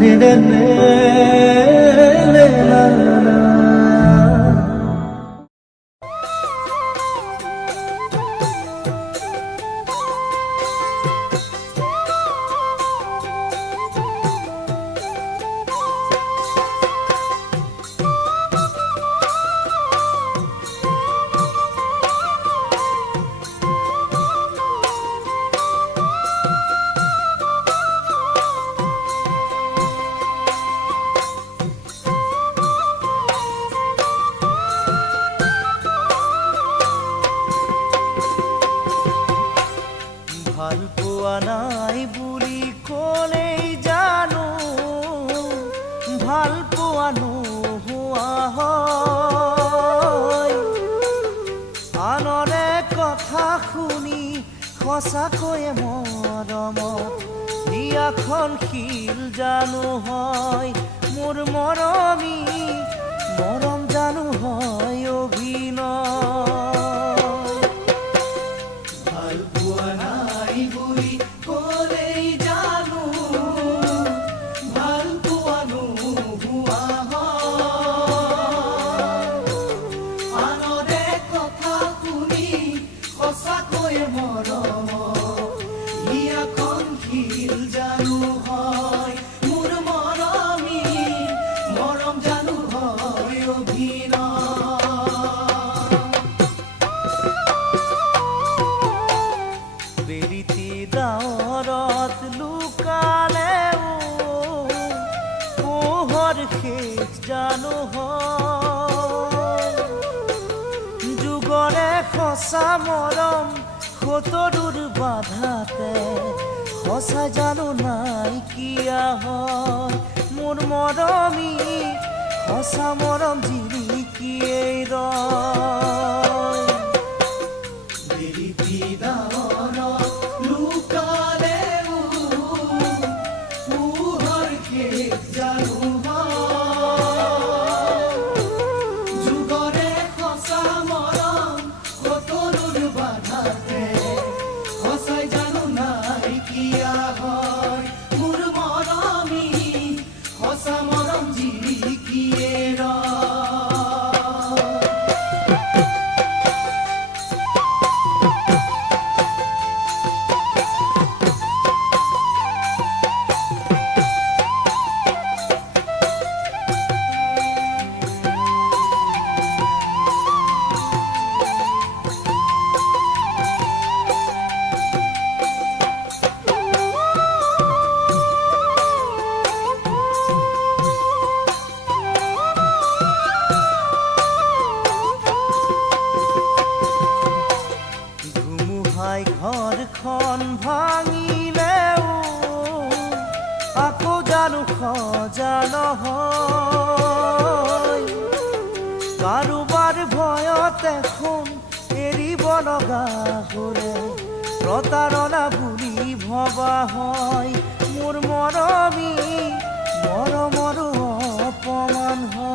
ৰে ৰে ৰে ৰে লা লা। ভাল পোৱা নাই বুলি ক'লেই জানো ভাল পোৱা নোহোৱা হয়। আনৰে কথা শুনি সঁচাকৈয়ে মৰমত বিয়াখন শিল জানো হয়। মোৰ মৰমী মৰম জানো হয় অভিনয়। বেৰিতি ডাৱৰত লুকালেও পোহৰ শেষ জানো হয়। যুগৰে সঁচা মৰম সতৰুৰ বাধাতে সঁচা জানো নাইকিয়া হয়। মোৰ মৰমী সঁচা মৰম জিলিকিয়েই ৰয়। বেৰিতি ডাৱৰত লুকালেও পোহৰ শেষ জানো হয়। যুগৰে সঁচা মৰম সতৰুৰ বাধাতে সঁচাই জানো নাইকিয়া হয়। মোৰ মৰমী সঁচা মৰম জিলিকিয়ে ৰয়। ঘৰখন ভাঙিলেও আকৌ জানো সজা নহয়। কাৰোবাৰ ভয়ত এখন এৰিব লগা হ'লে প্ৰতাৰণা বুলি ভবা হয়। মোৰ মৰমী মৰমৰো অপমান হয়।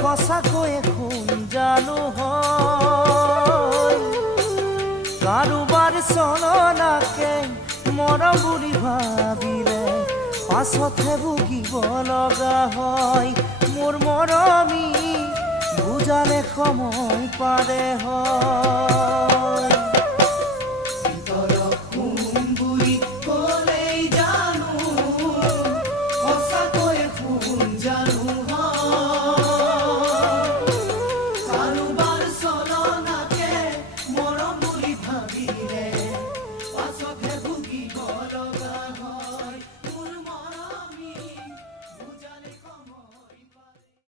সঁচাকৈয়ে খুন জানো হয়। কাৰোবাৰ চলনাকে মৰম বুলি ভাবিলে পাছতহে ভুগিব লগা হয়। মোৰ মৰমী বুজালে সময় পাৰে হয়।